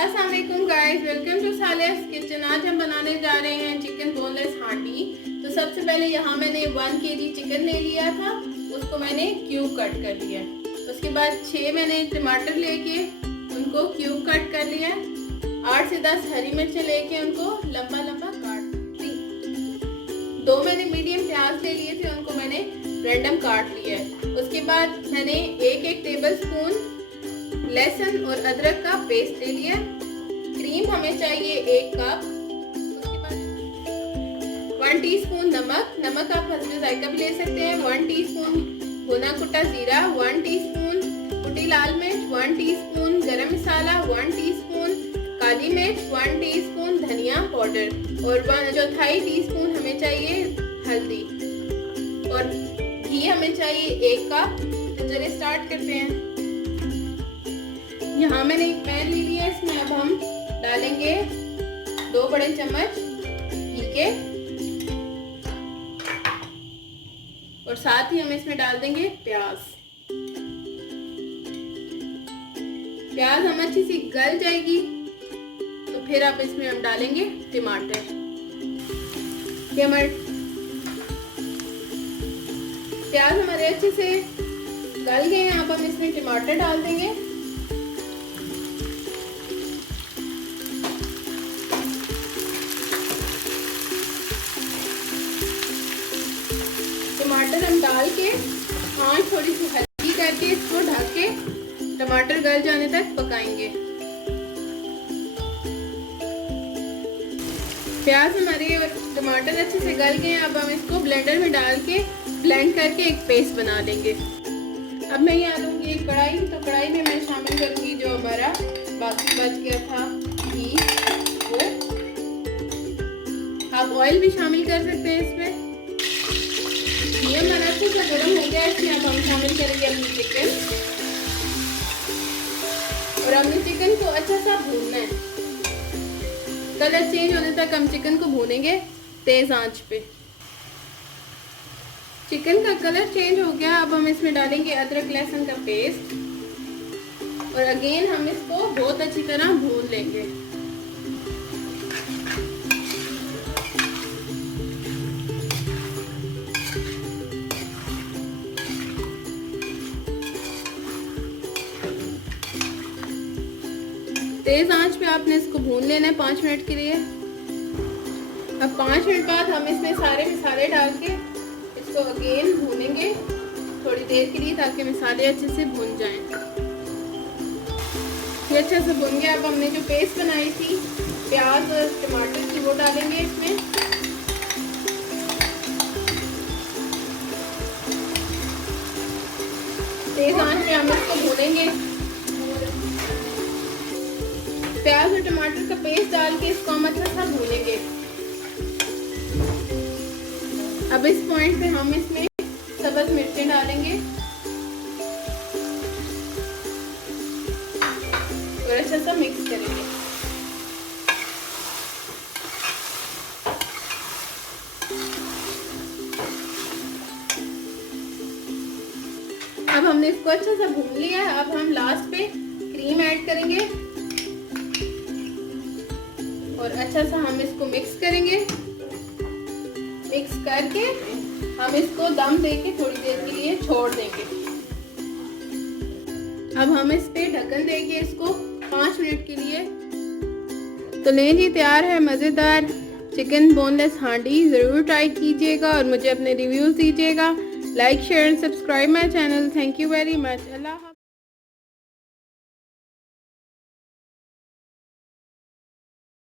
अस्सलाम वालेकुम guys, welcome to सालिया's kitchen. आज हम बनाने जा रहे हैं चिकन बोनलेस हांडी। तो सबसे पहले यहाँ मैंने 1 kg चिकन ले लिया था, उसको मैंने क्यूब कट कर लिया। उसके बाद 6 मैंने टमाटर लेके उनको क्यूब कट कर लिया। 8 से 10 हरी मिर्चें लेके उनको लंबा लंबा काट ली। 2 मैंने मीडियम प्याज ले लिए थे, उनको मैंने रैंडम काट लिया है। उसके बाद मैंने 1 टेबल स्पून लहसुन और अदरक का पेस्ट ले लिया। क्रीम हमें चाहिए 1 कप। उसके बाद 1 टीस्पून नमक आप हस्बे जायका भी ले सकते हैं। 1 टीस्पून भुना कुटा जीरा, 1 टीस्पून कुटी लाल मिर्च, 1 टीस्पून गरम मसाला, 1 टीस्पून काली मिर्च, 1 टीस्पून धनिया पाउडर और 1/4 टीस्पून हमें चाहिए हल्दी और घी हमें चाहिए 1 कप। तो चलिए स्टार्ट करते हैं। यहाँ मैंने एक पैन ले लिया, इसमें अब हम डालेंगे 2 बड़े चम्मच घी के और साथ ही हम इसमें डाल देंगे प्याज। प्याज हम अच्छी सी गल जाएगी तो फिर अब इसमें हम डालेंगे टमाटर। ये हमारे प्याज हमारे अच्छे से गल गए हैं, अब हम इसमें टमाटर डाल देंगे। टमाटर हम डाल के आंच थोड़ी सी हल्की करके इसको ढक के टमाटर गल जाने तक पकाएंगे। प्याज हमारे और टमाटर अच्छे से गल गए हैं, अब हम इसको ब्लेंडर में डाल के ब्लेंड करके एक पेस्ट बना लेंगे। अब मैं यहाँ लूँगी एक कढ़ाई, तो कढ़ाई में मैं शामिल करूँगी जो हमारा बाकी बच गया था घी, वो आप ऑयल भी शामिल कर सकते हैं इसमें। ये हमारा अच्छे से गर्म हो गया, इसमें अब हम शामिल करेंगे अपनी चिकन और हमने चिकन को अच्छा सा भूनना है। कलर चेंज होने तक हम चिकन को भूनेंगे तेज आंच पे। चिकन का कलर चेंज हो गया, अब हम इसमें डालेंगे अदरक लहसुन का पेस्ट और अगेन हम इसको बहुत अच्छी तरह भून लेंगे। तेज आंच पे आपने इसको भून लेना है 5 मिनट के लिए। अब 5 मिनट बाद हम इसमें सारे मसाले डाल के इसको अगेन भूनेंगे थोड़ी देर के लिए, ताकि मसाले अच्छे से भून जाएं। ये अच्छे से भून गया। अब हमने जो पेस्ट बनाई थी प्याज और टमाटर की, वो डालेंगे इसमें। तेज आंच पे हम इसको भूनेंगे। प्याज और टमाटर का पेस्ट डाल के इसको हम अच्छा सा भूनेंगे। अब इस पॉइंट पे हम इसमें सब्ज मिर्चें डालेंगे और अच्छा सा मिक्स करेंगे। अब हमने इसको अच्छा सा भून लिया है। अब हम लास्ट पे क्रीम ऐड करेंगे और अच्छा सा हम इसको मिक्स करेंगे। मिक्स करके हम इसको दम देके थोड़ी देर के लिए छोड़ देंगे। अब हम इस पे ढक्कन देंगे इसको 5 मिनट के लिए। तो लें जी, तैयार है मज़ेदार चिकन बोनलेस हांडी। ज़रूर ट्राई कीजिएगा और मुझे अपने रिव्यूज़ दीजिएगा। Like share and subscribe my channel. Thank you very much. Allah.